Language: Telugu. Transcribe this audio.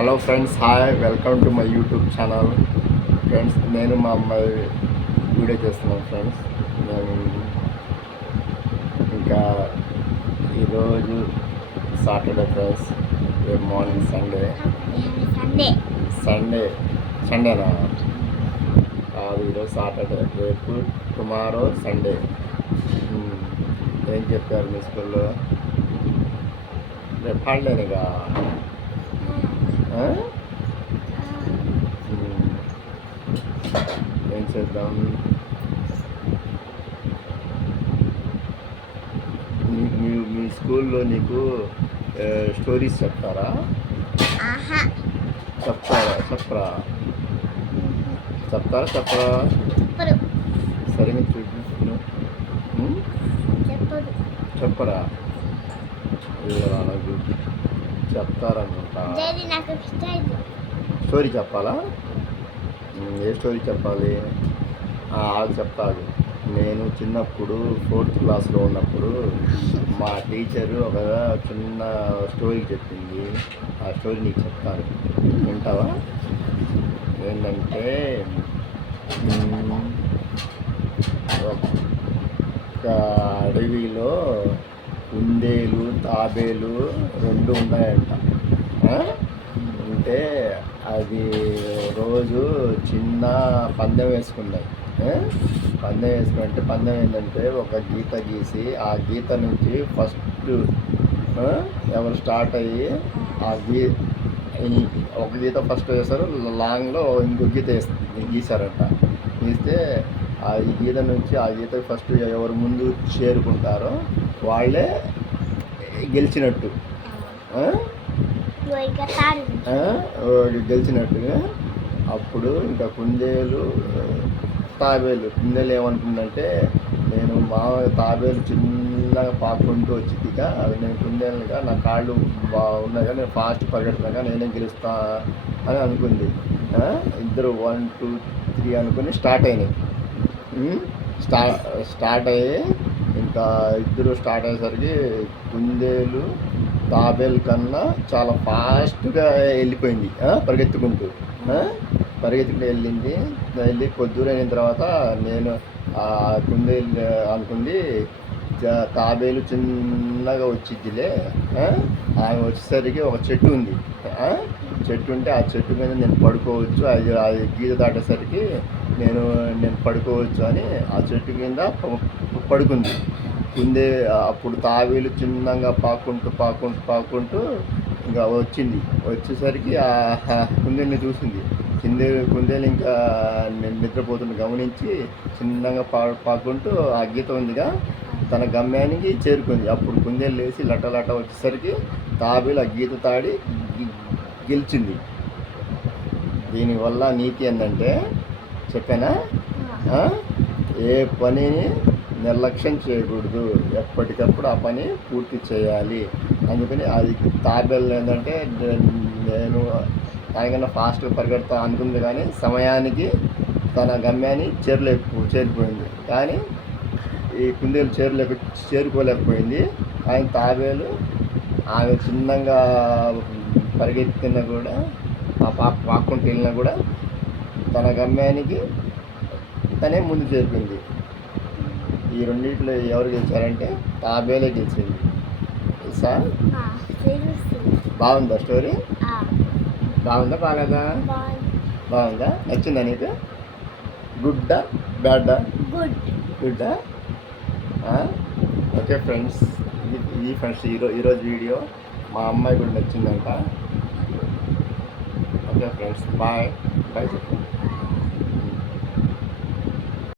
Hello friends hi welcome to my YouTube channel friends నేను మా అమ్మాయి వీడియో చేస్తున్నాను ఫ్రెండ్స్ నేను ఇంకా ఈరోజు సాటర్డే ఫ్రెండ్స్ రేపు మార్నింగ్ సండే సండే సండే సండేనా కాదు ఈరోజు సాటర్డే రేపు టుమారో సండే మ్మ్. ఏం చెప్పారు మీ స్కూల్లో? రేపు హాలిడేనిగా. ఏం చేద్దాం? మీ మీ స్కూల్లో నీకు స్టోరీస్ చెప్తారా? చెప్తారా చెప్పరా? చెప్తారా చెప్పరా? చెప్పరు. సరిగ్గా చూపించు మ్మ్? చెప్పరు? అలాగే చెప్తారనుకుంటా. స్టోరీ చెప్పాలా? ఏ స్టోరీ చెప్పాలి? అది చెప్తాది నేను చిన్నప్పుడు ఫోర్త్ క్లాస్లో ఉన్నప్పుడు మా టీచరు ఒక చిన్న స్టోరీ చెప్పింది. ఆ స్టోరీ నీకు చెప్తాను. వింటావా? ఏంటంటే ఒక అడవిలో కుందేలు తాబేలు రెండు ఉన్నాయంట. అంటే అది రోజు చిన్న పందెం వేసుకున్నాయి. పందెం వేసుకుంటే పందెం ఏంటంటే ఒక గీత గీసి ఆ గీత నుంచి ఫస్ట్ ఎవరు స్టార్ట్ అయ్యి ఆ గీ ఒక గీత ఫస్ట్ వేశారు లాంగ్లో ఇంకో గీత వేస్తారు గీసారంట గీస్తే ఆ గీత నుంచి ఆ గీత ఫస్ట్ ఎవరు ముందు చేరుకుంటారో వాళ్ళే గెలిచినట్టు. వాడు గెలిచినట్టుగా అప్పుడు ఇంకా కుందేలు తాబేలు కుందేలు ఏమనుకుందంటే నేను మా తాబేలు చిన్నగా పాకుంటూ వచ్చిందిగా అది నేను కుందేలుగా నా కాళ్ళు బాగున్నాయిగా నేను ఫాస్ట్ పరిగెడుతున్నాగా నేనే గెలుస్తా అని అనుకుంది. ఇద్దరు వన్ టూ త్రీ అనుకుని స్టార్ట్ అయినాయి. స్టా స్టార్ట్ అయ్యి ఇంకా ఇద్దరు స్టార్ట్ అయ్యేసరికి కుందేలు తాబేల్ కన్నా చాలా ఫాస్ట్గా వెళ్ళిపోయింది పరిగెత్తుకుంటూ. పరిగెత్తుకుంటూ వెళ్ళింది. వెళ్ళి కొద్దిరైన తర్వాత నేను ఆ కుందేలు అనుకుంది తాబేలు చిన్నగా వచ్చిద్దిలే ఆమె వచ్చేసరికి ఒక చెట్టు ఉంది చెట్టు ఉంటే ఆ చెట్టు మీద నేను పడుకోవచ్చు. అది అది గీత దాటేసరికి నేను నేను పడుకోవచ్చు అని ఆ చెట్టు కింద పడుకుంది. కుందే అప్పుడు తాబేలు చిన్నంగా పాకుంటూ పాకుంటూ పాకుంటూ ఇంకా వచ్చింది. వచ్చేసరికి ఆ ఆ కుందేలుని చూసింది. కిందే కుందేలు ఇంకా నేను నిద్రపోతున్న గమనించి చిన్నగా పా పాకుంటూ ఆ గీత ఉందిగా. తన గమ్యానికి చేరుకుంది. అప్పుడు కుందేలు లేచి లట లట వచ్చేసరికి తాబేలు ఆ గీత తాడి గెలిచింది. దీనివల్ల నీతి ఏంటంటే చెప్పానా? ఏ పనిని నిర్లక్ష్యం చేయకూడదు. ఎప్పటికప్పుడు ఆ పని పూర్తి చేయాలి అందుకని అది తాబేలు ఏంటంటే నేను దానికన్నా ఫాస్ట్గా పరిగెడతా అనుకుంది కానీ సమయానికి తన గమ్యాన్ని చేరలేక చేరిపోయింది. కానీ ఈ కుందేలు చేరలేక చేరుకోలేకపోయింది. కానీ తాబేలు ఆమె చిన్నగా పరిగెత్తినా కూడా ఆ పాప పాక్కుంటూ వెళ్ళినా కూడా తన గమ్యానికి తనే ముందు చేరుకుంది. ఈ రెండింటిలో ఎవరు గెలిచారంటే తాబేలే గెలిచింది. తెలుసా? బాగుందా స్టోరీ? బాగుందా బాగాదా. బాగుందా? నచ్చిందా నీకు? గుడ్డా బ్యాడ్డా? గుడ్. గుడ్డా? Okay friends. ఇది ఫ్రెండ్స్ ఈరో ఈరోజు వీడియో మా అమ్మాయి కూడా నచ్చిందంట. Okay friends bye. బాయ్ చెప్పండి